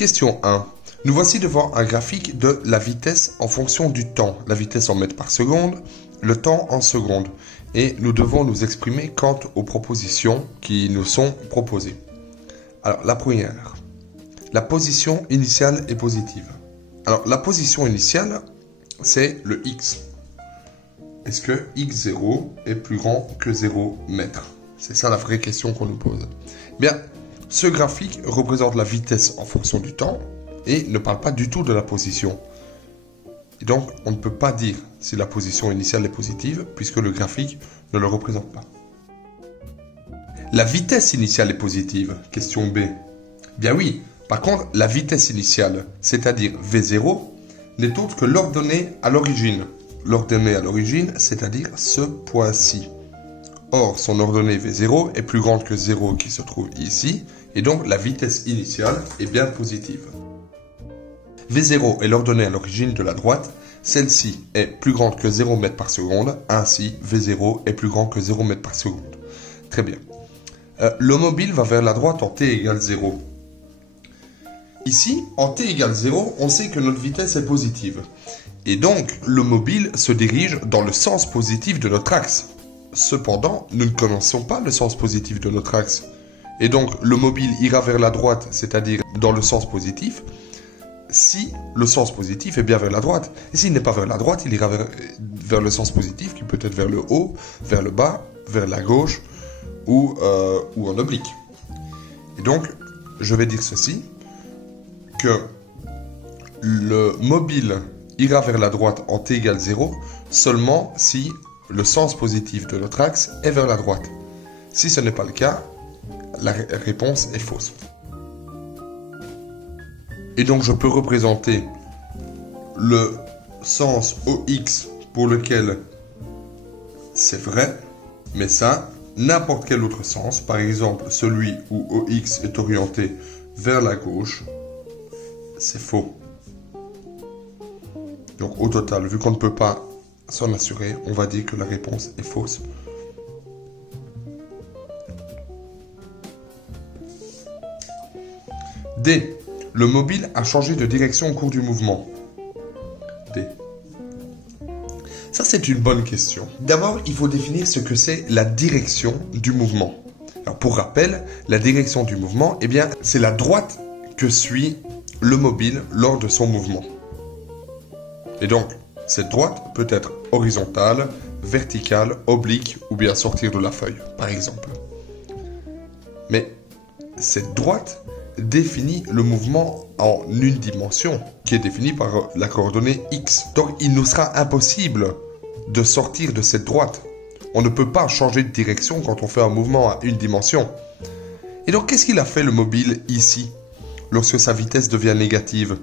Question 1. Nous voici devant un graphique de la vitesse en fonction du temps. La vitesse en mètres par seconde, le temps en secondes. Et nous devons nous exprimer quant aux propositions qui nous sont proposées. Alors, la première. La position initiale est positive. Alors, la position initiale, c'est le x. Est-ce que x0 est plus grand que 0 mètres? C'est ça la vraie question qu'on nous pose. Bien, ce graphique représente la vitesse en fonction du temps et ne parle pas du tout de la position. Et donc, on ne peut pas dire si la position initiale est positive puisque le graphique ne le représente pas. La vitesse initiale est positive. Question B. Bien oui, par contre, la vitesse initiale, c'est-à-dire V0, n'est autre que l'ordonnée à l'origine. L'ordonnée à l'origine, c'est-à-dire ce point-ci. Or, son ordonnée V0 est plus grande que 0 qui se trouve ici, et donc la vitesse initiale est bien positive. V0 est l'ordonnée à l'origine de la droite, celle-ci est plus grande que 0 mètres par seconde, ainsi V0 est plus grand que 0 mètres par seconde. Très bien. Le mobile va vers la droite en t égale 0. Ici, en t égale 0, on sait que notre vitesse est positive. Et donc, le mobile se dirige dans le sens positif de notre axe. Cependant, nous ne connaissons pas le sens positif de notre axe. Et donc, le mobile ira vers la droite, c'est-à-dire dans le sens positif, si le sens positif est bien vers la droite. Et s'il n'est pas vers la droite, il ira vers le sens positif, qui peut être vers le haut, vers le bas, vers la gauche, ou en oblique. Et donc, je vais dire ceci, que le mobile ira vers la droite en t égale 0 seulement si le sens positif de notre axe est vers la droite. Si ce n'est pas le cas, la réponse est fausse. Et donc je peux représenter le sens OX pour lequel c'est vrai, mais ça, n'importe quel autre sens, par exemple celui où OX est orienté vers la gauche, c'est faux. Donc au total, vu qu'on ne peut pas s'en assurer, on va dire que la réponse est fausse. D. Le mobile a changé de direction au cours du mouvement. D. Ça, c'est une bonne question. D'abord, il faut définir ce que c'est la direction du mouvement. Alors, pour rappel, la direction du mouvement, eh bien, c'est la droite que suit le mobile lors de son mouvement. Et donc, cette droite peut être horizontale, verticale, oblique ou bien sortir de la feuille, par exemple. Mais cette droite définit le mouvement en une dimension, qui est définie par la coordonnée x. Donc, il nous sera impossible de sortir de cette droite. On ne peut pas changer de direction quand on fait un mouvement à une dimension. Et donc, qu'est-ce qu'il a fait le mobile ici, lorsque sa vitesse devient négative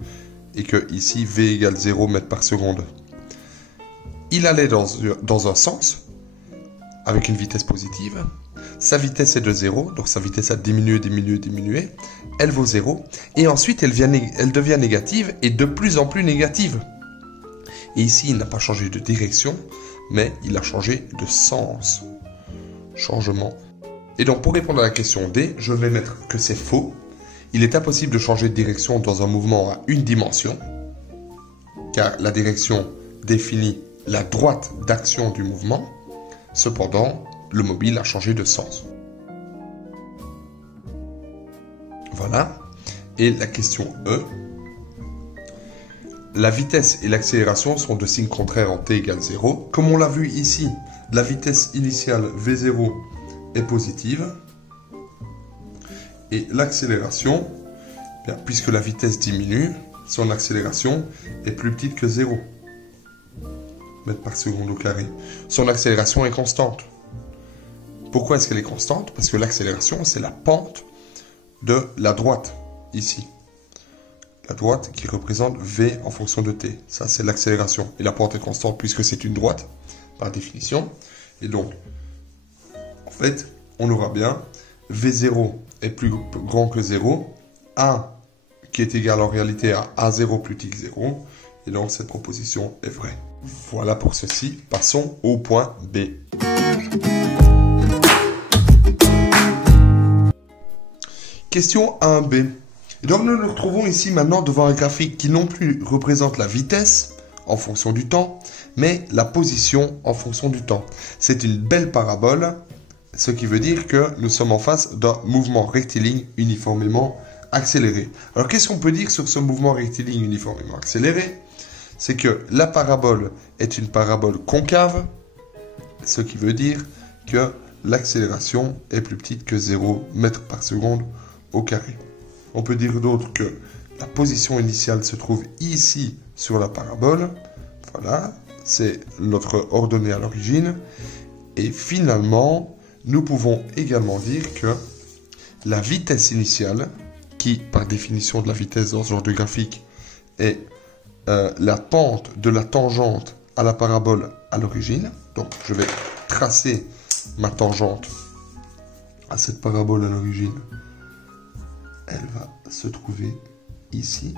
et que ici, v égale 0 mètres par seconde? Il allait dans un sens, avec une vitesse positive. Sa vitesse est de 0, donc sa vitesse a diminué, elle vaut 0, et ensuite elle devient négative, et de plus en plus négative. Et ici, il n'a pas changé de direction, mais il a changé de sens. Changement. Et donc, pour répondre à la question D, je vais mettre que c'est faux. Il est impossible de changer de direction dans un mouvement à une dimension, car la direction définit la droite d'action du mouvement. Cependant, le mobile a changé de sens. Voilà. Et la question E. La vitesse et l'accélération sont de signes contraires en t égale 0. Comme on l'a vu ici, la vitesse initiale V0 est positive. Et l'accélération, puisque la vitesse diminue, son accélération est plus petite que 0 mètres par seconde au carré. Son accélération est constante. Pourquoi est-ce qu'elle est constante? Parce que l'accélération, c'est la pente de la droite, ici. La droite qui représente V en fonction de t. Ça, c'est l'accélération. Et la pente est constante puisque c'est une droite, par définition. Et donc, en fait, on aura bien V0 est plus grand que 0, 1 qui est égal en réalité à A0 plus petit que 0, et donc cette proposition est vraie. Voilà pour ceci, passons au point B. Question 1b. Et donc nous nous retrouvons ici maintenant devant un graphique qui non plus représente la vitesse en fonction du temps, mais la position en fonction du temps. C'est une belle parabole, ce qui veut dire que nous sommes en face d'un mouvement rectiligne uniformément accéléré. Alors qu'est-ce qu'on peut dire sur ce mouvement rectiligne uniformément accéléré? C'est que la parabole est une parabole concave, ce qui veut dire que l'accélération est plus petite que 0 mètres par seconde au carré. On peut dire d'autre que la position initiale se trouve ici sur la parabole. Voilà, c'est notre ordonnée à l'origine. Et finalement, nous pouvons également dire que la vitesse initiale, qui par définition de la vitesse dans ce genre de graphique est la pente de la tangente à la parabole à l'origine. Donc je vais tracer ma tangente à cette parabole à l'origine. Elle va se trouver ici.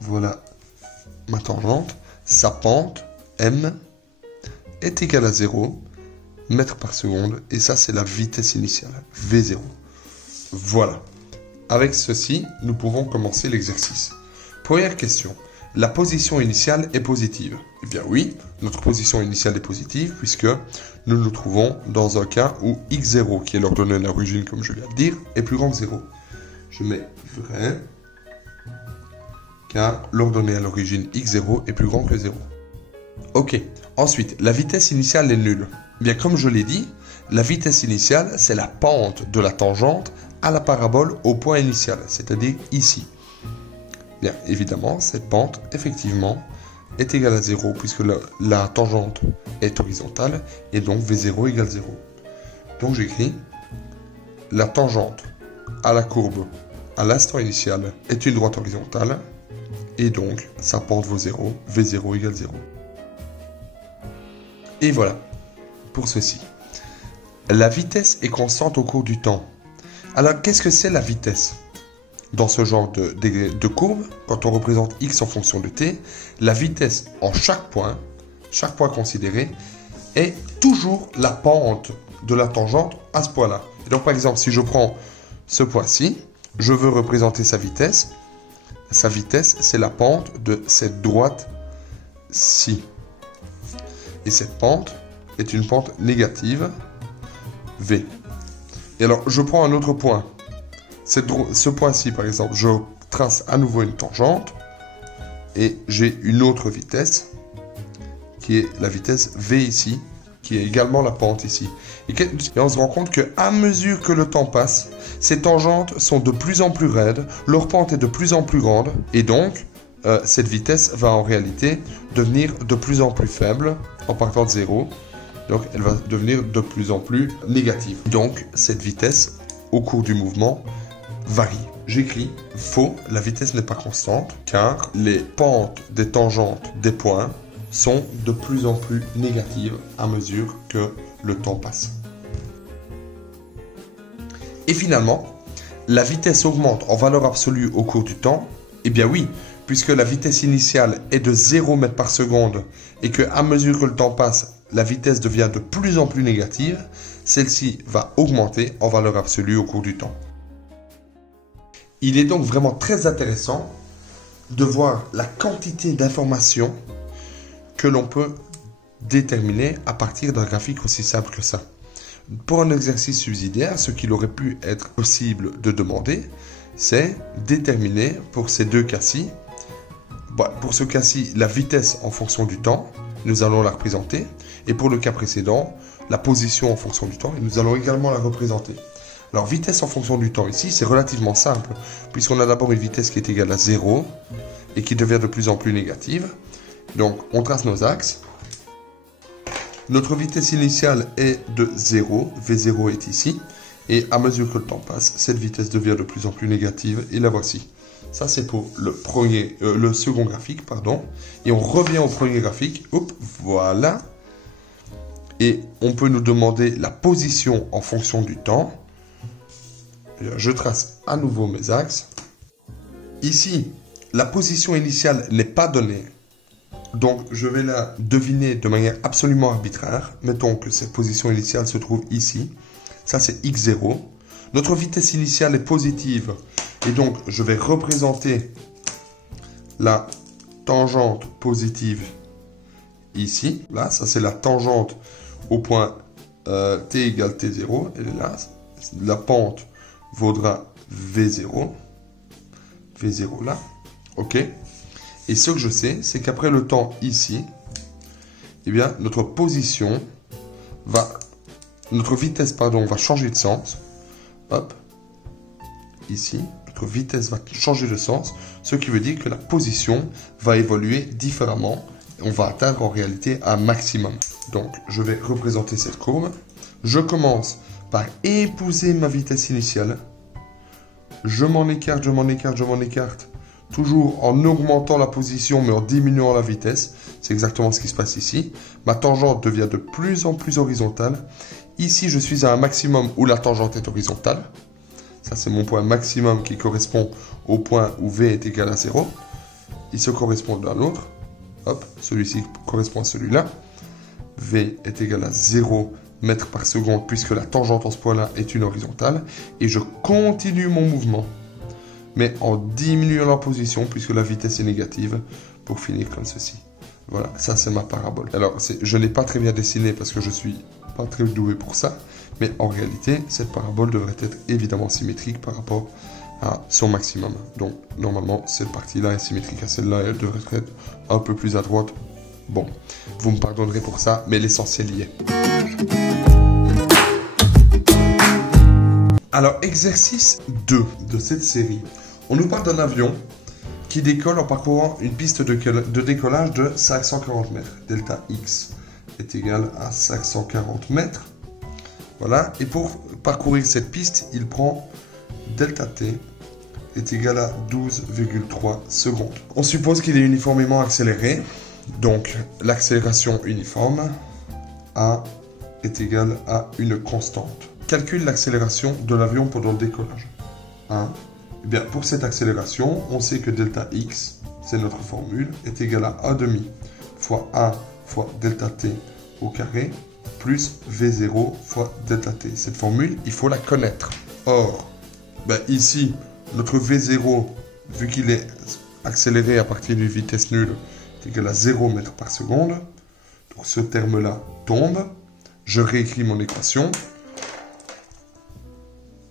Voilà ma tangente. Sa pente, m, est égale à 0 mètres par seconde. Et ça, c'est la vitesse initiale, v0. Voilà. Avec ceci, nous pouvons commencer l'exercice. Première question. La position initiale est positive? Eh bien oui, notre position initiale est positive puisque nous nous trouvons dans un cas où x0, qui est l'ordonnée à l'origine comme je viens de dire, est plus grand que 0. Je mets vrai, car l'ordonnée à l'origine x0 est plus grand que 0. Ok, ensuite, la vitesse initiale est nulle. Eh bien comme je l'ai dit, la vitesse initiale, c'est la pente de la tangente à la parabole au point initial, c'est-à-dire ici. Bien, évidemment, cette pente, effectivement, est égale à 0 puisque la tangente est horizontale et donc V0 égale 0. Donc j'écris la tangente à la courbe à l'instant initial est une droite horizontale et donc sa pente vaut 0, V0 égale 0. Et voilà, pour ceci. La vitesse est constante au cours du temps. Alors, qu'est-ce que c'est la vitesse? Dans ce genre de courbe, quand on représente x en fonction de t, la vitesse en chaque point considéré, est toujours la pente de la tangente à ce point-là. Donc par exemple, si je prends ce point-ci, je veux représenter sa vitesse. Sa vitesse, c'est la pente de cette droite-ci. Et cette pente est une pente négative, v. Et alors, je prends un autre point. Ce point-ci, par exemple, je trace à nouveau une tangente et j'ai une autre vitesse qui est la vitesse v ici, qui est également la pente ici. Et on se rend compte qu'à mesure que le temps passe, ces tangentes sont de plus en plus raides, leur pente est de plus en plus grande et donc cette vitesse va en réalité devenir de plus en plus faible en partant de 0. Donc elle va devenir de plus en plus négative. Donc cette vitesse au cours du mouvement varie. J'écris faux, la vitesse n'est pas constante car les pentes des tangentes des points sont de plus en plus négatives à mesure que le temps passe. Et finalement, la vitesse augmente en valeur absolue au cours du temps. Eh bien oui, puisque la vitesse initiale est de 0 mètres par seconde et que à mesure que le temps passe, la vitesse devient de plus en plus négative, celle-ci va augmenter en valeur absolue au cours du temps. Il est donc vraiment très intéressant de voir la quantité d'informations que l'on peut déterminer à partir d'un graphique aussi simple que ça. Pour un exercice subsidiaire, ce qu'il aurait pu être possible de demander, c'est déterminer pour ces deux cas-ci, pour ce cas-ci, la vitesse en fonction du temps, nous allons la représenter, et pour le cas précédent, la position en fonction du temps, et nous allons également la représenter. Alors, vitesse en fonction du temps ici, c'est relativement simple, puisqu'on a d'abord une vitesse qui est égale à 0, et qui devient de plus en plus négative. Donc, on trace nos axes. Notre vitesse initiale est de 0, V0 est ici, et à mesure que le temps passe, cette vitesse devient de plus en plus négative, et la voici. Ça, c'est pour le second graphique, pardon. Et on revient au premier graphique. Hop, voilà. Et on peut nous demander la position en fonction du temps. Je trace à nouveau mes axes. Ici, la position initiale n'est pas donnée. Donc, je vais la deviner de manière absolument arbitraire. Mettons que cette position initiale se trouve ici. Ça, c'est x0. Notre vitesse initiale est positive. Et donc, je vais représenter la tangente positive ici. Là, ça c'est la tangente au point t égale t0. Et là, la pente vaudra v0. V0 là. OK. Et ce que je sais, c'est qu'après le temps ici, eh bien, notre vitesse, va changer de sens. Hop. Ici, notre vitesse va changer de sens, ce qui veut dire que la position va évoluer différemment. On va atteindre en réalité un maximum. Donc, je vais représenter cette courbe. Je commence par épouser ma vitesse initiale. Je m'en écarte, je m'en écarte, je m'en écarte. Toujours en augmentant la position, mais en diminuant la vitesse. C'est exactement ce qui se passe ici. Ma tangente devient de plus en plus horizontale. Ici, je suis à un maximum où la tangente est horizontale. Ça, c'est mon point maximum qui correspond au point où V est égal à 0. Il se correspond à l'autre. Hop, celui-ci correspond à celui-là. V est égal à 0 mètres par seconde puisque la tangente en ce point-là est une horizontale. Et je continue mon mouvement, mais en diminuant la position puisque la vitesse est négative pour finir comme ceci. Voilà, ça c'est ma parabole. Alors, je ne l'ai pas très bien dessiné parce que je suis pas très doué pour ça. Mais en réalité, cette parabole devrait être évidemment symétrique par rapport à son maximum. Donc, normalement, cette partie-là est symétrique à celle-là. Elle devrait être un peu plus à droite. Bon, vous me pardonnerez pour ça, mais l'essentiel y est. Alors, exercice 2 de cette série. On nous parle d'un avion qui décolle en parcourant une piste de décollage de 540 mètres. Delta X est égal à 540 mètres. Voilà, et pour parcourir cette piste, il prend delta t est égal à 12,3 secondes. On suppose qu'il est uniformément accéléré, donc l'accélération uniforme A est égale à une constante. Calcule l'accélération de l'avion pendant le décollage. 1. Eh bien, pour cette accélération, on sait que delta x, c'est notre formule, est égal à 1,5 fois A fois delta t au carré plus V0 fois delta t. Cette formule, il faut la connaître. Or, ici, notre V0, vu qu'il est accéléré à partir d'une vitesse nulle, est égal à 0 mètres par seconde. Donc ce terme-là tombe. Je réécris mon équation.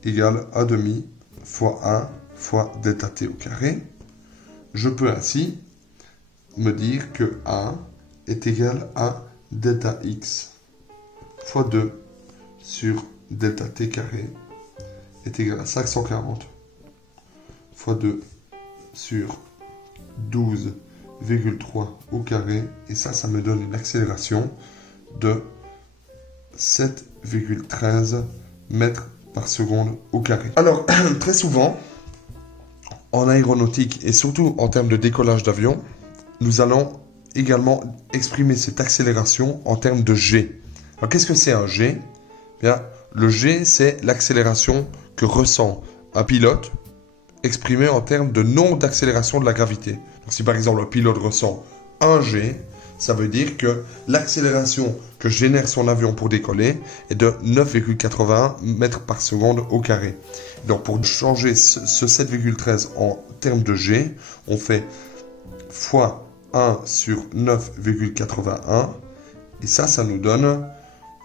Égale 1,5 fois 1 fois delta t au carré. Je peux ainsi me dire que A est égal à delta x fois 2 sur delta t carré est égal à 540 fois 2 sur 12,3 au carré. Et ça me donne une accélération de 7,13 mètres par seconde au carré. Alors, très souvent, en aéronautique et surtout en termes de décollage d'avion, nous allons également exprimer cette accélération en termes de G. Alors, qu'est-ce que c'est un G? Bien, le G, c'est l'accélération que ressent un pilote exprimée en termes de nombre d'accélération de la gravité. Donc, si par exemple le pilote ressent 1 G, ça veut dire que l'accélération que génère son avion pour décoller est de 9,81 mètres par seconde au carré. Donc pour changer ce 7,13 en termes de G, on fait fois 1 sur 9,81 et ça nous donne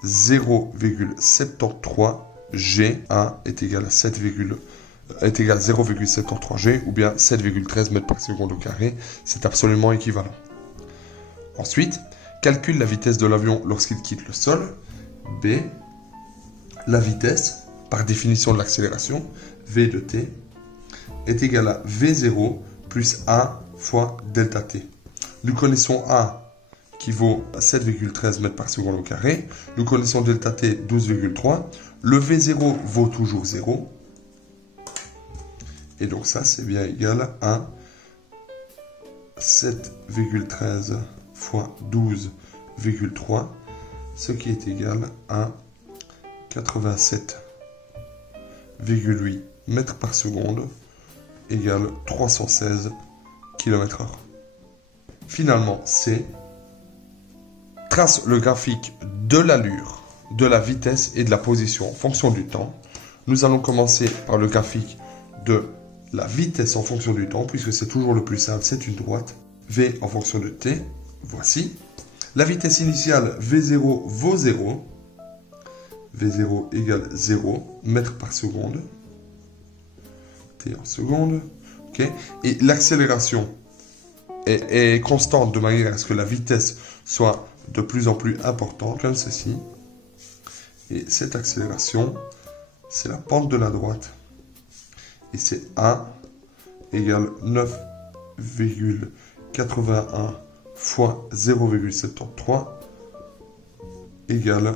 0,73 G. A est égal à 0,73 G ou bien 7,13 mètres par seconde au carré. C'est absolument équivalent. Ensuite, calcule la vitesse de l'avion lorsqu'il quitte le sol. B, la vitesse, par définition de l'accélération, V de t, est égale à V0 plus A fois delta t. Nous connaissons A qui vaut 7,13 mètres par seconde au carré. Nous connaissons delta t 12,3. Le V0 vaut toujours 0. Et donc ça, c'est bien égal à 7,13 fois 12,3, ce qui est égal à 87,8 mètres par seconde, égale 316 km/h. Finalement, C trace le graphique de l'allure, de la vitesse et de la position en fonction du temps. Nous allons commencer par le graphique de la vitesse en fonction du temps, puisque c'est toujours le plus simple, c'est une droite. V en fonction de t, voici. La vitesse initiale, V0 vaut 0. V0 égale 0 mètres par seconde. T en seconde. Okay. Et l'accélération est constante de manière à ce que la vitesse soit de plus en plus importante, comme ceci. Et cette accélération, c'est la pente de la droite. Et c'est A égale 9,81 fois 0,73 égale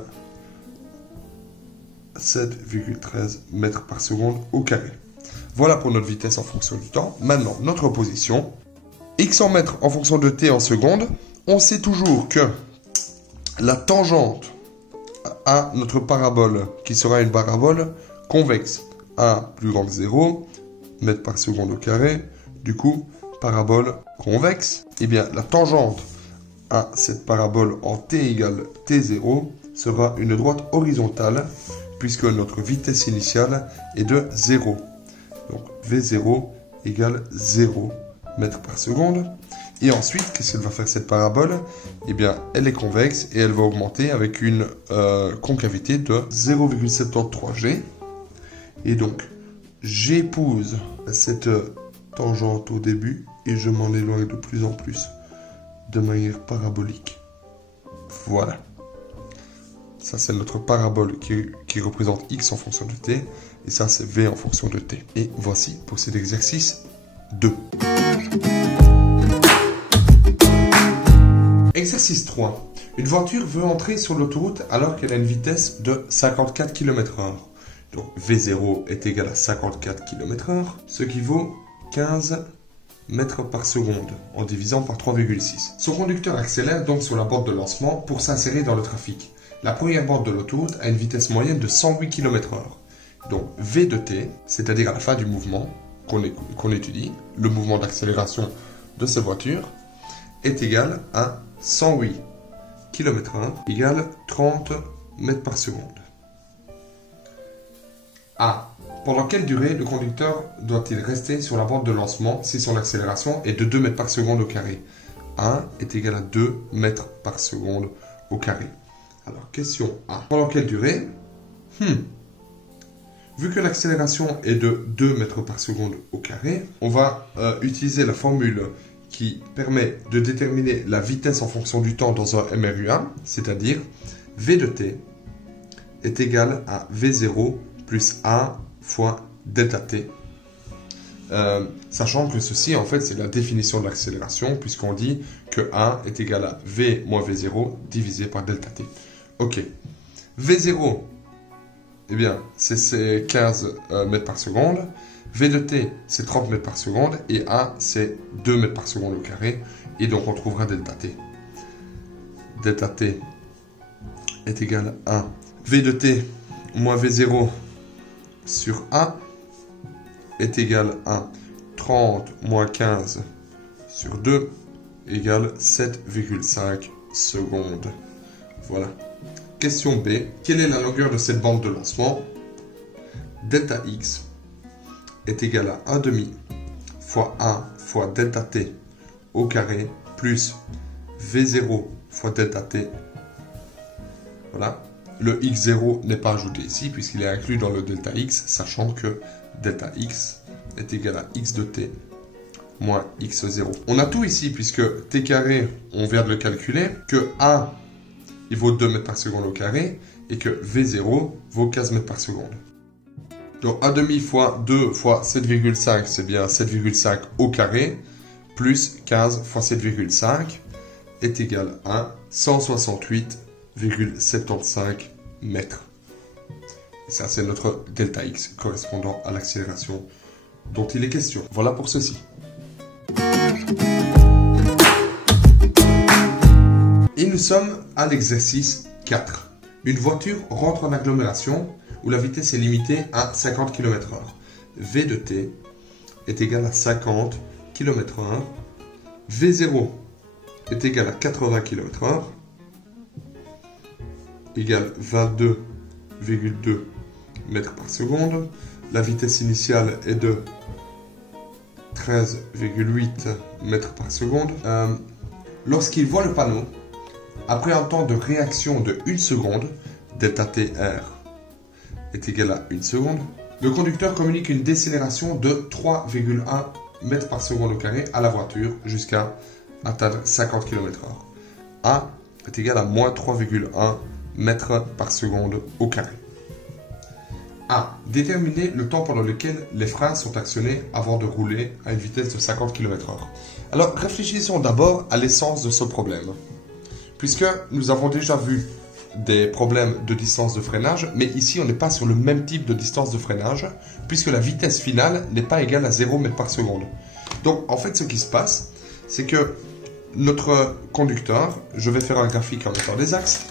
7,13 mètres par seconde au carré. Voilà pour notre vitesse en fonction du temps. Maintenant, notre position. X en mètres en fonction de t en secondes. On sait toujours que la tangente à notre parabole, qui sera une parabole convexe, A plus grand que 0, mètres par seconde au carré, du coup, parabole convexe, eh bien, la tangente à cette parabole en t égale t0 sera une droite horizontale, puisque notre vitesse initiale est de 0. Donc, V0 égale 0 mètres par seconde. Et ensuite, qu'est-ce qu'elle va faire cette parabole? Eh bien, elle est convexe et elle va augmenter avec une concavité de 0,73 G. Et donc, j'épouse cette tangente au début et je m'en éloigne de plus en plus de manière parabolique. Voilà. Ça, c'est notre parabole qui représente x en fonction de t. Et ça, c'est v en fonction de t. Et voici pour cet exercice 2. Exercice 3. Une voiture veut entrer sur l'autoroute alors qu'elle a une vitesse de 54 km/h. Donc V0 est égal à 54 km/h, ce qui vaut 15 mètres par seconde en divisant par 3,6. Son conducteur accélère donc sur la borne de lancement pour s'insérer dans le trafic. La première borne de l'autoroute a une vitesse moyenne de 108 km/h. Donc V de t, c'est-à-dire à la fin du mouvement qu'on étudie, le mouvement d'accélération de cette voiture, est égal à 108 km/h égale 30 mètres par seconde. A. Pendant quelle durée le conducteur doit-il rester sur la borne de lancement si son accélération est de 2 mètres par seconde au carré? A est égal à 2 mètres par seconde au carré. Alors, question A. Pendant quelle durée? Vu que l'accélération est de 2 mètres par seconde au carré, on va utiliser la formule qui permet de déterminer la vitesse en fonction du temps dans un MRUA, c'est-à-dire V de t est égal à V0 plus A fois delta t. Sachant que ceci, en fait, c'est la définition de l'accélération, puisqu'on dit que A est égal à V moins V0 divisé par delta t. Ok. V0, eh bien, c'est 15 mètres par seconde. V de t, c'est 30 mètres par seconde. Et A, c'est 2 mètres par seconde au carré. Et donc, on trouvera delta t. Delta t est égal à V de t moins V0 sur A est égal à 30 moins 15 sur 2 égale 7,5 secondes. Voilà. Question B. Quelle est la longueur de cette bande de lancement? Delta x est égal à 1,5 fois A fois delta t au carré plus V0 fois delta t. Voilà. Le x0 n'est pas ajouté ici puisqu'il est inclus dans le delta x, sachant que delta x est égal à x de t moins x0. On a tout ici puisque t carré, on vient de le calculer, que A, il vaut 2 mètres par seconde au carré et que V0 vaut 15 mètres par seconde. Donc 1,5 fois 2 fois 7,5, c'est bien 7,5 au carré, plus 15 fois 7,5 est égal à 168,75 mètres. Et ça, c'est notre delta x correspondant à l'accélération dont il est question. Voilà pour ceci. Et nous sommes à l'exercice 4. Une voiture rentre en agglomération où la vitesse est limitée à 50 km/h. V de t est égal à 50 km/h. V0 est égal à 80 km/h égale 22,2 mètres par seconde. La vitesse initiale est de 13,8 mètres par seconde. Lorsqu'il voit le panneau, après un temps de réaction de 1 seconde, delta TR est égal à 1 seconde, le conducteur communique une décélération de 3,1 mètres par seconde au carré à la voiture jusqu'à atteindre 50 km/h. A est égal à moins 3,1 mètres par seconde au carré. A. Déterminer le temps pendant lequel les freins sont actionnés avant de rouler à une vitesse de 50 km/h. Alors, réfléchissons d'abord à l'essence de ce problème. Puisque nous avons déjà vu des problèmes de distance de freinage, mais ici on n'est pas sur le même type de distance de freinage, puisque la vitesse finale n'est pas égale à 0 mètres par seconde. Donc, en fait, ce qui se passe, c'est que notre conducteur, je vais faire un graphique en mettant des axes,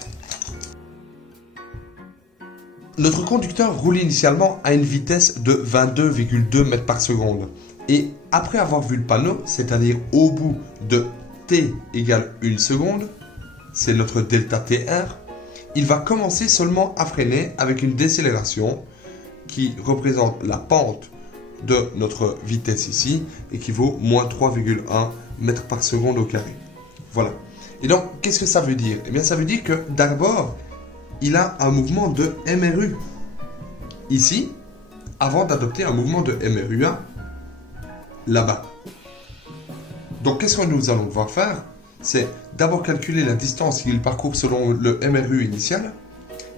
notre conducteur roule initialement à une vitesse de 22,2 mètres par seconde. Et après avoir vu le panneau, c'est-à-dire au bout de t égale 1 seconde, c'est notre delta TR, il va commencer seulement à freiner avec une décélération qui représente la pente de notre vitesse ici et qui vaut moins 3,1 mètres par seconde au carré. Voilà. Et donc, qu'est-ce que ça veut dire? Eh bien, ça veut dire que d'abord, il a un mouvement de MRU ici, avant d'adopter un mouvement de MRUA là-bas. Donc, qu'est-ce que nous allons devoir faire? C'est d'abord calculer la distance qu'il parcourt selon le MRU initial,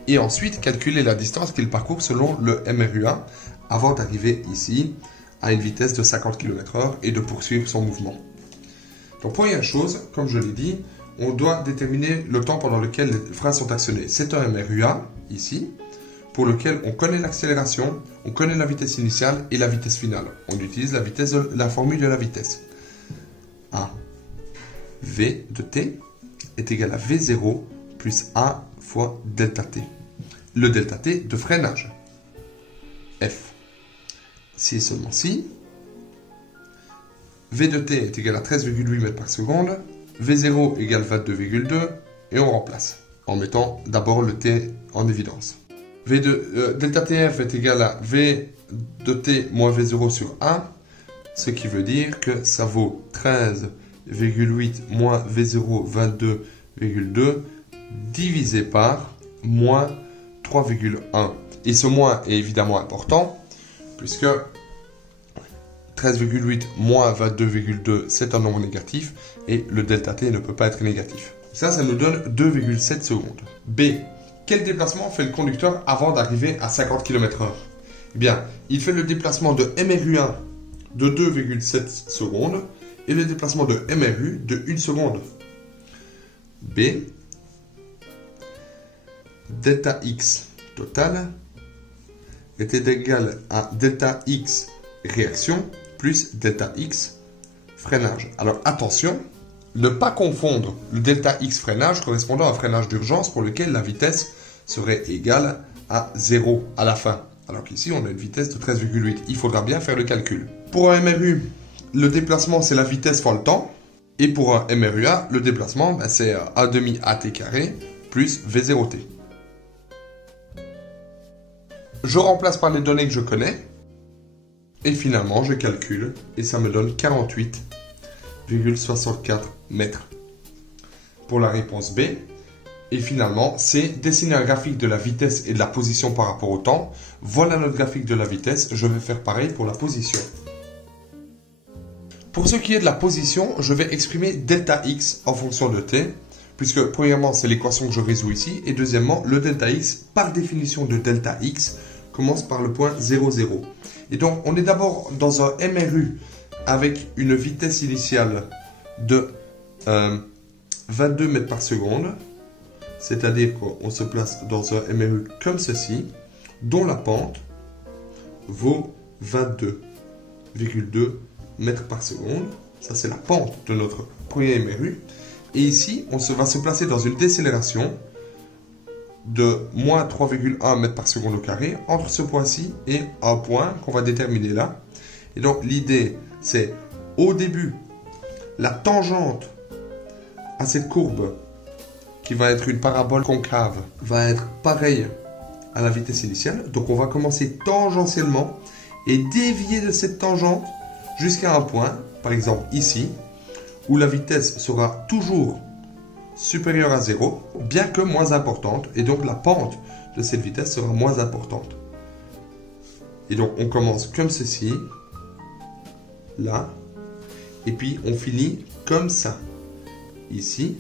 et ensuite calculer la distance qu'il parcourt selon le MRUA, avant d'arriver ici à une vitesse de 50 km/h et de poursuivre son mouvement. Donc, première chose, comme je l'ai dit, on doit déterminer le temps pendant lequel les freins sont actionnés. C'est un MRUA, ici, pour lequel on connaît l'accélération, on connaît la vitesse initiale et la vitesse finale. On utilise la formule de la vitesse. A, V de t est égal à V0 plus A fois delta t. Le delta t de freinage. F. Si et seulement si. V de t est égal à 13,8 mètres par seconde. V0 égale 22,2 et on remplace en mettant d'abord le t en évidence. Delta TF est égal à V de t moins V0 sur A, ce qui veut dire que ça vaut 13,8 moins V0 22,2 divisé par moins 3,1. Et ce moins est évidemment important puisque 13,8 moins 22,2 c'est un nombre négatif et le delta t ne peut pas être négatif. Ça nous donne 2,7 secondes. B. Quel déplacement fait le conducteur avant d'arriver à 50 km/h? Eh bien, il fait le déplacement de MRU1 de 2,7 secondes et le déplacement de MRU de 1 seconde. B. Delta X total était égal à delta X réaction plus delta X freinage. Alors attention, ne pas confondre le delta X freinage correspondant à un freinage d'urgence pour lequel la vitesse serait égale à 0 à la fin. Alors qu'ici, on a une vitesse de 13,8. Il faudra bien faire le calcul. Pour un MRU, le déplacement, c'est la vitesse fois le temps. Et pour un MRUA, le déplacement, c'est 1 demi AT carré plus V0T. Je remplace par les données que je connais. Et finalement, je calcule. Et ça me donne 48,64 mètres. Pour la réponse B. Et finalement, C, dessiner un graphique de la vitesse et de la position par rapport au temps. Voilà notre graphique de la vitesse. Je vais faire pareil pour la position. Pour ce qui est de la position, je vais exprimer delta x en fonction de t, puisque premièrement, c'est l'équation que je résous ici, et deuxièmement, le delta x, par définition de delta x, commence par le point 0, 0. Et donc, on est d'abord dans un MRU avec une vitesse initiale de 22 mètres par seconde, c'est-à-dire qu'on se place dans un MRU comme ceci, dont la pente vaut 22,2 mètres par seconde. Ça, c'est la pente de notre premier MRU. Et ici, on va se placer dans une décélération de moins 3,1 mètres par seconde au carré entre ce point-ci et un point qu'on va déterminer là. Et donc, l'idée, c'est au début, la tangente à cette courbe qui va être une parabole concave, va être pareille à la vitesse initiale. Donc on va commencer tangentiellement et dévier de cette tangente jusqu'à un point, par exemple ici, où la vitesse sera toujours supérieure à 0, bien que moins importante, et donc la pente de cette vitesse sera moins importante. Et donc on commence comme ceci, là, et puis on finit comme ça, ici,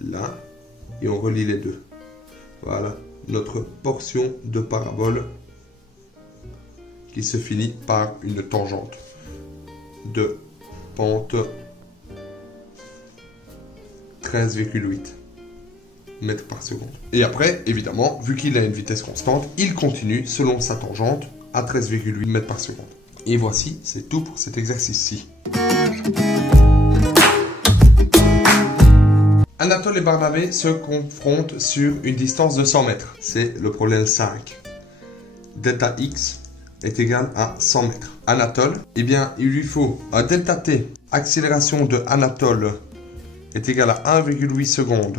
là, et on relie les deux. Voilà notre portion de parabole qui se finit par une tangente de pente 13,8 mètres par seconde. Et après, évidemment, vu qu'il a une vitesse constante, il continue selon sa tangente à 13,8 mètres par seconde. Et voici, c'est tout pour cet exercice-ci. Anatole et Barnabé se confrontent sur une distance de 100 mètres. C'est le problème 5. Delta x est égal à 100 mètres. Anatole, eh bien, il lui faut un delta t. Accélération de Anatole est égal à 1,8 secondes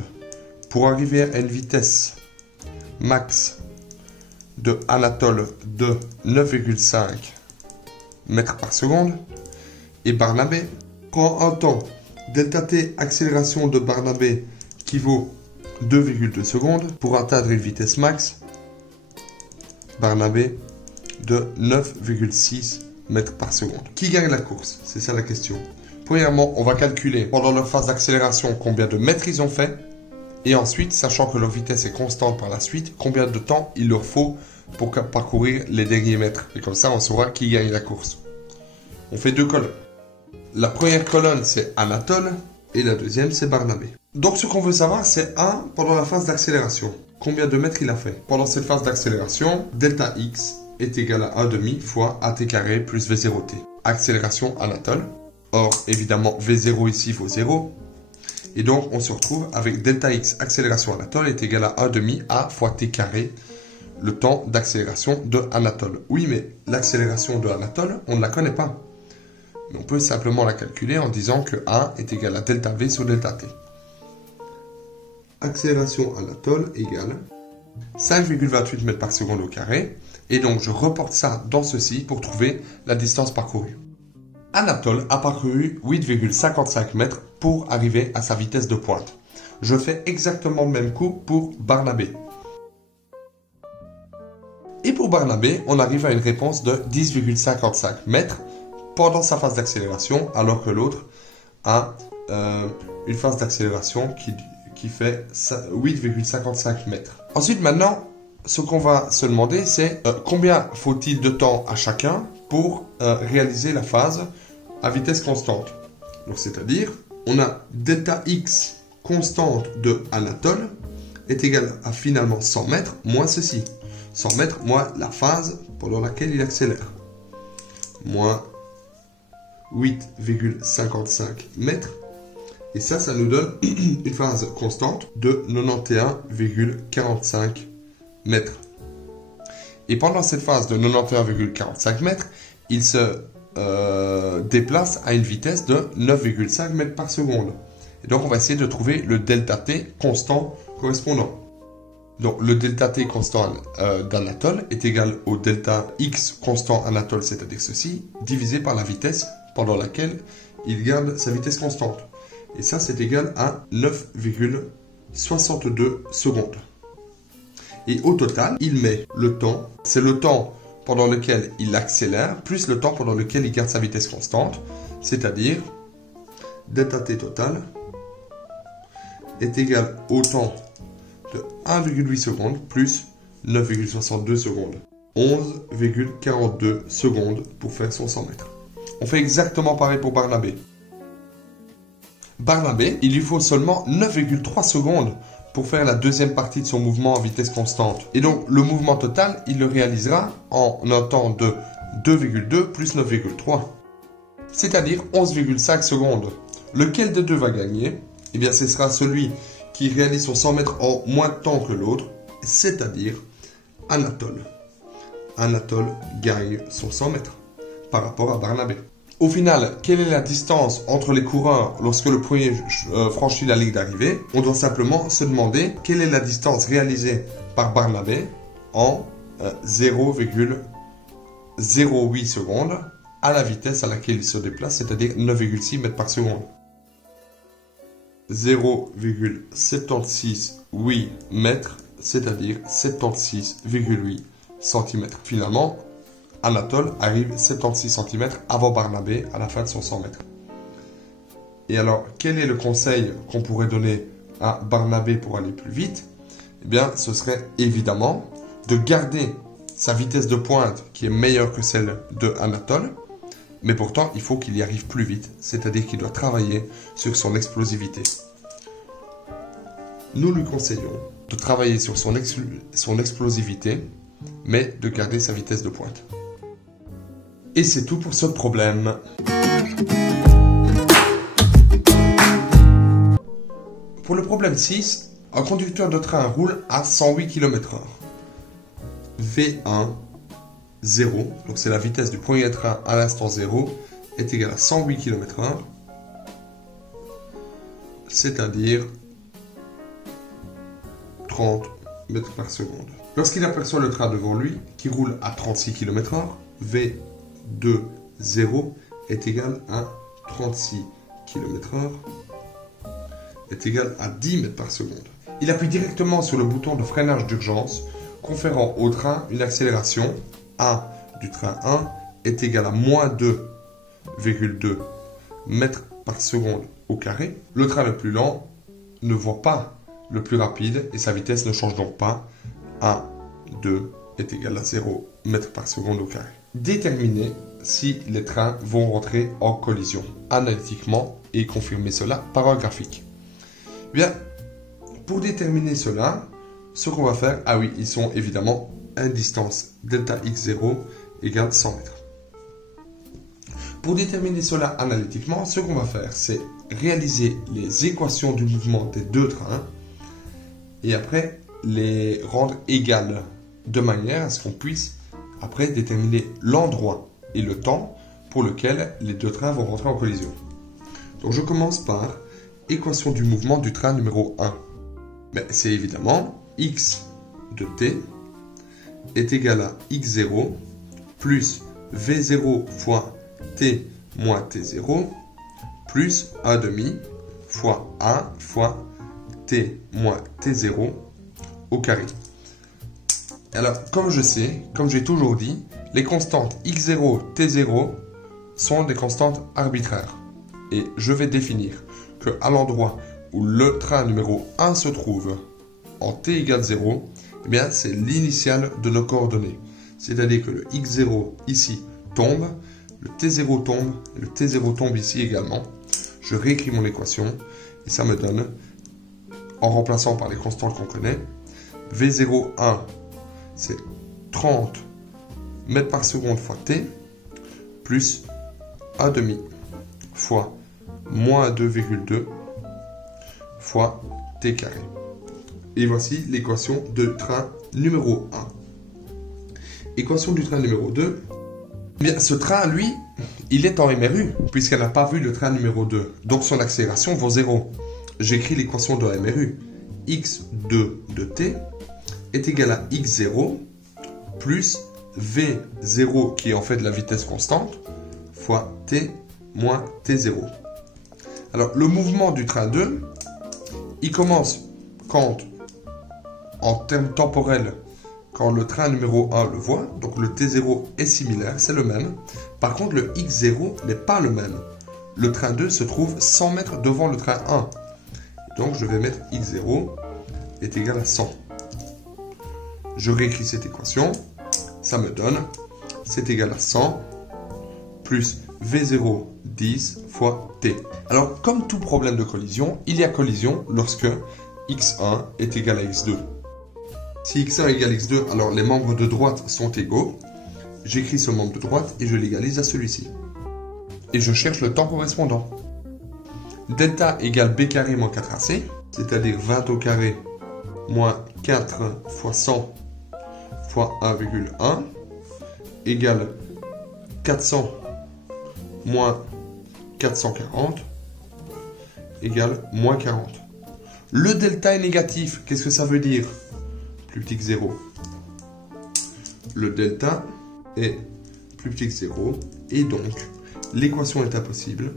pour arriver à une vitesse max de Anatole de 9,5 mètres par seconde. Et Barnabé prend un temps delta t accélération de Barnabé qui vaut 2,2 secondes pour atteindre une vitesse max Barnabé de 9,6 mètres par seconde. Qui gagne la course? C'est ça la question. Premièrement, on va calculer pendant leur phase d'accélération combien de mètres ils ont fait. Et ensuite, sachant que leur vitesse est constante par la suite, combien de temps il leur faut pour parcourir les derniers mètres. Et comme ça, on saura qui gagne la course. On fait deux colonnes. La première colonne, c'est Anatole. Et la deuxième, c'est Barnabé. Donc, ce qu'on veut savoir, c'est 1 pendant la phase d'accélération. Combien de mètres il a fait? Pendant cette phase d'accélération, delta x est égal à 1,5 fois at carré plus v0t. Accélération Anatole. Or, évidemment, v0 ici vaut 0. Et donc, on se retrouve avec delta x accélération Anatole est égal à 1,5 a fois t carré, le temps d'accélération de Anatole. Oui, mais l'accélération de Anatole, on ne la connaît pas. Mais on peut simplement la calculer en disant que a est égal à delta v sur delta t. Accélération Anatole égale 5,28 mètres par seconde au carré. Et donc, je reporte ça dans ceci pour trouver la distance parcourue. Anatole a parcouru 8,55 mètres pour arriver à sa vitesse de pointe. Je fais exactement le même coup pour Barnabé. Et pour Barnabé, on arrive à une réponse de 10,55 mètres pendant sa phase d'accélération, alors que l'autre a une phase d'accélération qui fait 8,55 mètres. Ensuite, maintenant, ce qu'on va se demander, c'est combien faut-il de temps à chacun pour réaliser la phase à vitesse constante. Donc, c'est-à-dire, on a delta x constante de Anatole est égal à finalement 100 mètres moins ceci. 100 mètres moins la phase pendant laquelle il accélère. Moins 8,55 mètres. Et ça nous donne une phase constante de 91,45 mètres. Et pendant cette phase de 91,45 mètres, il se déplace à une vitesse de 9,5 mètres par seconde. Et donc, on va essayer de trouver le delta t constant correspondant. Donc, le delta t constant d'Anatole est égal au delta x constant Anatole, c'est-à-dire ceci, divisé par la vitesse pendant laquelle il garde sa vitesse constante. Et ça, c'est égal à 9,62 secondes. Et au total, il met le temps, c'est le temps pendant lequel il accélère, plus le temps pendant lequel il garde sa vitesse constante, c'est-à-dire delta t total est égal au temps de 1,8 secondes plus 9,62 secondes. 11,42 secondes pour faire son 100 mètres. On fait exactement pareil pour Barnabé. Barnabé, il lui faut seulement 9,3 secondes pour faire la deuxième partie de son mouvement en vitesse constante. Et donc, le mouvement total, il le réalisera en un temps de 2,2 plus 9,3. C'est-à-dire 11,5 secondes. Lequel des deux va gagner? Eh bien, ce sera celui qui réalise son 100 mètres en moins de temps que l'autre, c'est-à-dire Anatole. Anatole gagne son 100 mètres par rapport à Barnabé. Au final, quelle est la distance entre les coureurs lorsque le premier franchit la ligne d'arrivée? On doit simplement se demander quelle est la distance réalisée par Barnabé en 0,08 secondes à la vitesse à laquelle il se déplace, c'est-à-dire 9,6 mètres par seconde. 0,768 mètres, c'est-à-dire 76,8 cm. Finalement, Anatole arrive 76 cm avant Barnabé à la fin de son 100 mètres. Et alors, quel est le conseil qu'on pourrait donner à Barnabé pour aller plus vite? Eh bien, ce serait évidemment de garder sa vitesse de pointe qui est meilleure que celle de Anatole, mais pourtant, il faut qu'il y arrive plus vite, c'est-à-dire qu'il doit travailler sur son explosivité. Nous lui conseillons de travailler sur son explosivité, mais de garder sa vitesse de pointe. Et c'est tout pour ce problème. Pour le problème 6, un conducteur de train roule à 108 km/h. V1, 0, donc c'est la vitesse du premier train à l'instant 0, est égale à 108 km/h, c'est-à-dire 30 mètres par seconde. Lorsqu'il aperçoit le train devant lui, qui roule à 36 km/h, V2, 0 est égal à 36 km/h, est égal à 10 mètres par seconde. Il appuie directement sur le bouton de freinage d'urgence, conférant au train une accélération A du train 1 est égal à moins 2,2 mètres par seconde au carré. Le train le plus lent ne voit pas le plus rapide et sa vitesse ne change donc pas. A2 est égal à 0 mètres par seconde au carré. Déterminer si les trains vont rentrer en collision analytiquement et confirmer cela par un graphique. Bien, pour déterminer cela, ce qu'on va faire, ah oui, ils sont évidemment à une distance delta x0 égale 100 mètres. Pour déterminer cela analytiquement, ce qu'on va faire, c'est réaliser les équations du mouvement des deux trains et après les rendre égales de manière à ce qu'on puisse après déterminer l'endroit et le temps pour lequel les deux trains vont rentrer en collision. Donc je commence par équation du mouvement du train numéro 1. C'est évidemment x de t est égal à x0 plus v0 fois t moins t0 plus 1 demi fois 1 fois t moins t0 au carré. Alors, comme je sais, comme j'ai toujours dit, les constantes x0, t0 sont des constantes arbitraires. Et je vais définir qu'à l'endroit où le train numéro 1 se trouve en t égale 0, eh bien, c'est l'initiale de nos coordonnées. C'est-à-dire que le x0 ici tombe, le t0 tombe, et le t0 tombe ici également. Je réécris mon équation et ça me donne, en remplaçant par les constantes qu'on connaît, v0, 1, c'est 30 mètres par seconde fois t, plus 1 demi fois moins 2,2 fois t carré. Et voici l'équation de train numéro 1. Équation du train numéro 2. Eh bien, ce train, lui, il est en MRU, puisqu'elle n'a pas vu le train numéro 2. Donc son accélération vaut 0. J'écris l'équation de la MRU. x2 de t est égal à x0 plus v0, qui est en fait la vitesse constante, fois t moins t0. Alors, le mouvement du train 2, il commence quand, en termes temporels, quand le train numéro 1 le voit, donc le t0 est similaire, c'est le même. Par contre, le x0 n'est pas le même. Le train 2 se trouve 100 mètres devant le train 1. Donc, je vais mettre x0 est égal à 100. Je réécris cette équation. Ça me donne, c'est égal à 100 plus v0, 10 fois t. Alors, comme tout problème de collision, il y a collision lorsque x1 est égal à x2. Si x1 égale x2, alors les membres de droite sont égaux. J'écris ce membre de droite et je l'égalise à celui-ci. Et je cherche le temps correspondant. Delta égale b carré moins 4ac, c'est-à-dire 20 au carré moins 4 fois 100 fois 1,1 égale 400 moins 440 égale moins 40. Le delta est négatif. Qu'est-ce que ça veut dire? Plus petit que 0. le delta est plus petit que 0, et donc l'équation est impossible.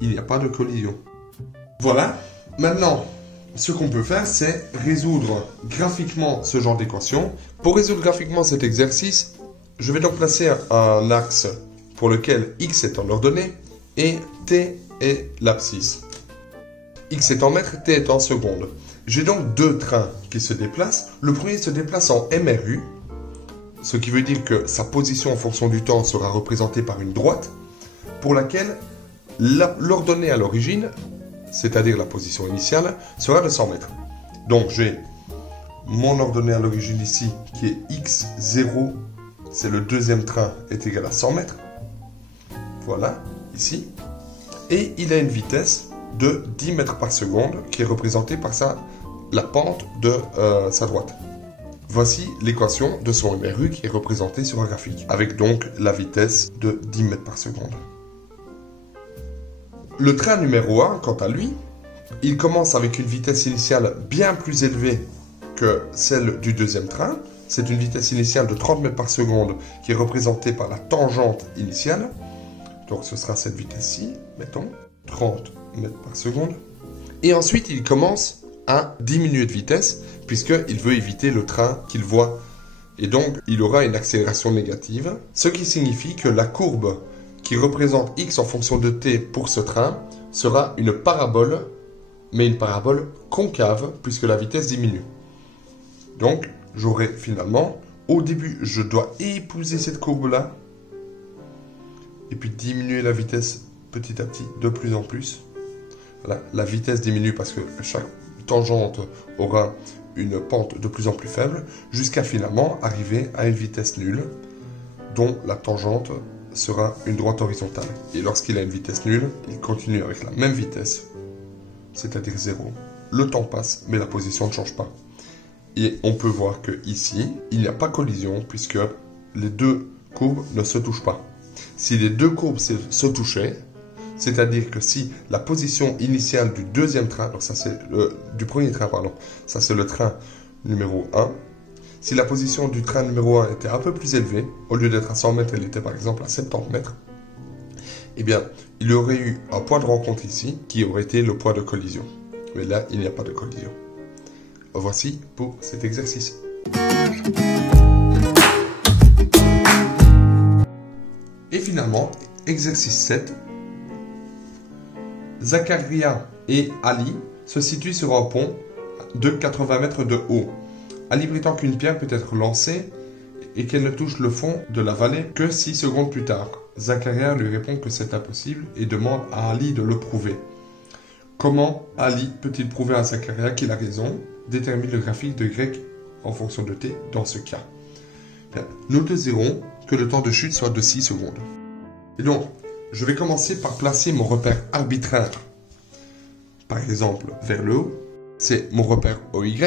Il n'y a pas de collision. Voilà. Maintenant, ce qu'on peut faire, c'est résoudre graphiquement ce genre d'équation. Pour résoudre graphiquement cet exercice, je vais donc placer un axe pour lequel x est en ordonnée et t est l'abscisse. X est en mètres, t est en secondes. J'ai donc deux trains qui se déplacent. Le premier se déplace en MRU, ce qui veut dire que sa position en fonction du temps sera représentée par une droite, pour laquelle l'ordonnée à l'origine, c'est-à-dire la position initiale, sera de 100 mètres. Donc j'ai mon ordonnée à l'origine ici, qui est x0, c'est le deuxième train, est égal à 100 mètres. Voilà, ici. Et il a une vitesse de 10 mètres par seconde, qui est représentée par la pente de sa droite. Voici l'équation de son MRU qui est représentée sur un graphique, avec donc la vitesse de 10 mètres par seconde. Le train numéro 1, quant à lui, il commence avec une vitesse initiale bien plus élevée que celle du deuxième train. C'est une vitesse initiale de 30 mètres par seconde qui est représentée par la tangente initiale. Donc ce sera cette vitesse-ci, mettons, 30 mètres par seconde. Et ensuite, il commence à diminuer de vitesse puisqu'il veut éviter le train qu'il voit. Et donc, il aura une accélération négative, ce qui signifie que la courbe qui représente x en fonction de t pour ce train sera une parabole, mais une parabole concave puisque la vitesse diminue. Donc, j'aurai finalement, au début, je dois épouser cette courbe-là et puis diminuer la vitesse petit à petit, de plus en plus. Voilà, la vitesse diminue parce que chaque tangente aura une pente de plus en plus faible, jusqu'à finalement arriver à une vitesse nulle, dont la tangente sera une droite horizontale. Et lorsqu'il a une vitesse nulle, il continue avec la même vitesse, c'est-à-dire 0. Le temps passe, mais la position ne change pas. Et on peut voir que ici, il n'y a pas collision, puisque les deux courbes ne se touchent pas. Si les deux courbes se touchaient, c'est-à-dire que si la position initiale du deuxième train, donc ça c'est du premier train, pardon, ça c'est le train numéro 1, si la position du train numéro 1 était un peu plus élevée, au lieu d'être à 100 mètres, elle était par exemple à 70 mètres, eh bien, il y aurait eu un point de rencontre ici, qui aurait été le point de collision. Mais là, il n'y a pas de collision. Voici pour cet exercice. Et finalement, exercice 7. Zakaria et Ali se situent sur un pont de 80 mètres de haut. Ali prétend qu'une pierre peut être lancée et qu'elle ne touche le fond de la vallée que 6 secondes plus tard. Zakaria lui répond que c'est impossible et demande à Ali de le prouver. Comment Ali peut-il prouver à Zakaria qu'il a raison? Détermine le graphique de Y en fonction de t dans ce cas. Bien, nous désirons que le temps de chute soit de 6 secondes. Et donc, je vais commencer par placer mon repère arbitraire, par exemple vers le haut. C'est mon repère OY.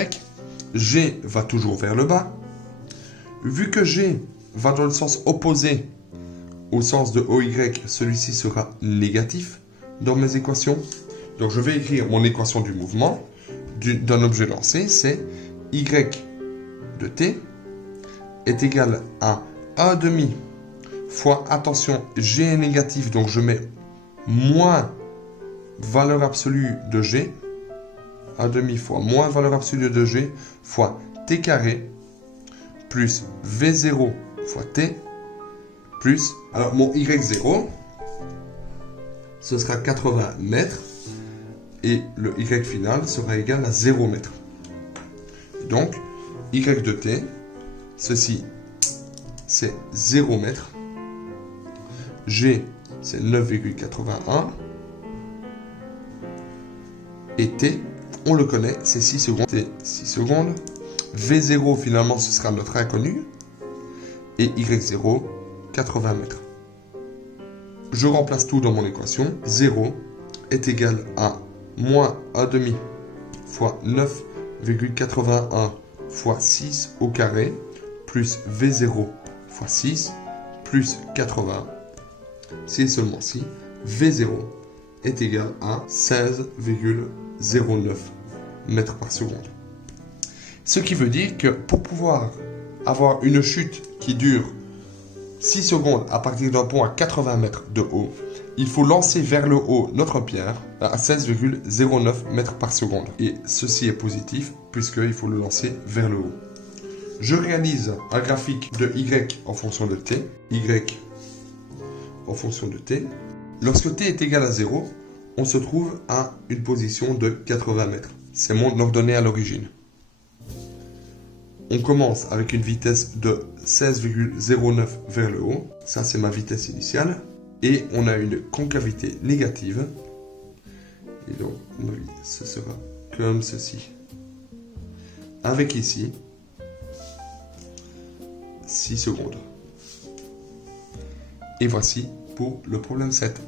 G va toujours vers le bas. Vu que G va dans le sens opposé au sens de OY, celui-ci sera négatif dans mes équations. Donc je vais écrire mon équation du mouvement d'un objet lancé, c'est Y de t est égal à 1/2 fois, attention, G est négatif, donc je mets moins valeur absolue de G, 1/2 fois moins valeur absolue de G, fois t carré, plus V0 fois t, plus, alors mon Y0, ce sera 80 mètres, et le Y final sera égal à 0 mètres. Donc, Y de t, ceci, c'est 0 mètres. G, c'est 9,81. Et t, on le connaît, c'est 6 secondes. T, 6 secondes. V0, finalement, ce sera notre inconnu. Et Y0, 80 mètres. Je remplace tout dans mon équation. 0 est égal à moins 1/2 fois 9,81 fois 6 au carré, plus V0 fois 6, plus 80. C'est seulement si V0 est égal à 16,09 mètres par seconde. Ce qui veut dire que pour pouvoir avoir une chute qui dure 6 secondes à partir d'un pont à 80 mètres de haut, il faut lancer vers le haut notre pierre à 16,09 mètres par seconde. Et ceci est positif puisqu'il faut le lancer vers le haut. Je réalise un graphique de Y en fonction de T. Y en fonction de T. Lorsque T est égal à 0, on se trouve à une position de 80 mètres. C'est mon ordonnée à l'origine. On commence avec une vitesse de 16,09 vers le haut. Ça, c'est ma vitesse initiale. Et on a une concavité négative. Et donc, ce sera comme ceci. Avec ici 6 secondes. Et voici pour le problème 7.